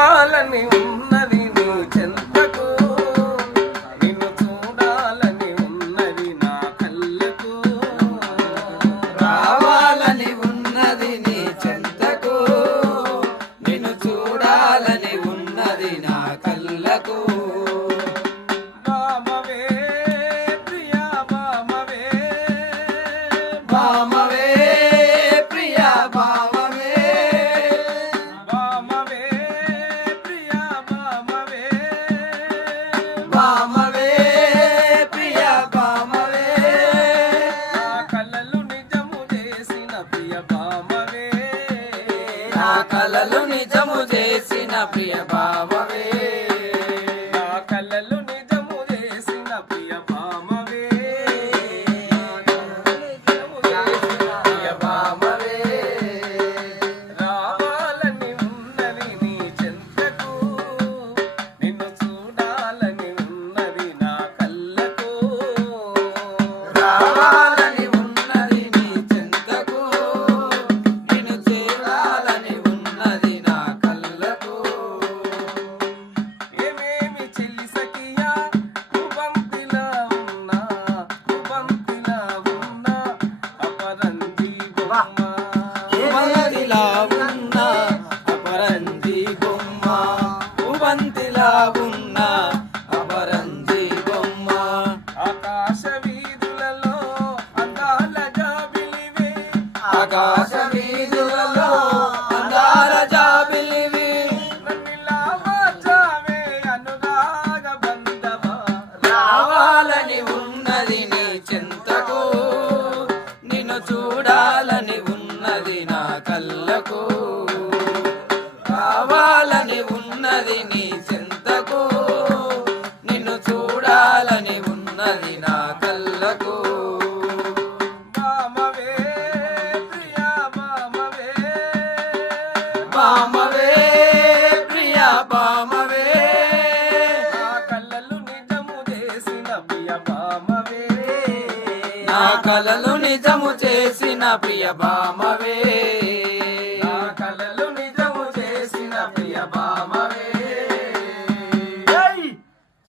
చూడాలని ఉన్నది నీ చెంతకు, నిన్ను చూడాలని ఉన్నది నా కళ్ళకు. రావాలని ఉన్నది నీ చెంతకు, నిన్ను చూడాలని ఉన్నది నా కళ్ళకు. బామవే ప్రియా బామవే, బామవే ప్రియా బామవే, బామవే ప్రియా బామవే, బామవే ప్రియా బామవే. నా కలలు నిజము చేసిన ప్రియ బామవే, నా కలలు నిజము చేసిన ప్రియ బామవే, నా కలలు నిజము చేసిన ప్రియ బామవే, ప్రియ బామవే. రావాలని ఉన్నది నీ చెంతకు, నిన్ను చూడాలని ఉన్నది నా కళ్ళకు. రావాలని ఉన్నది నీ చెంతకు, నిన్ను చేరాలని ఉన్నది నా కళ్ళకు. ఏమేమి చెల్లి సఖియా ఉబంతిలా ఉన్నా, ఉబంతిలా ఉన్నా అపరంజి బొమ్మ. ఉబంతిలా ఉన్న అపరంజి బొమ్మ, ఉబంతిలా ఉన్న అపరంజి బొమ్మ. ఆకాశ వీధులలో అందాల జాబిలివే, ఆకాశ వీధులలో అందాల జాబిలివి. నన్నిలా మార్చావే అనురాగ బంధవా. రావాలని ఉన్నది నీ చెంతకు, నిన్ను చూడాలని ఉన్నది నా కళ్ళకు. రావాలని ఉన్నది నీ చెంతకు, నిన్ను చూడాలని ఉన్నది నా కళ్ళకు. బామవే ప్రియా బామవే, బామవే ప్రియా బామవే, నా కళ్ళలు నిజము చేసిన ప్రియ బామవే, నా కలలు నిజము చేసిన ప్రియ బామవే.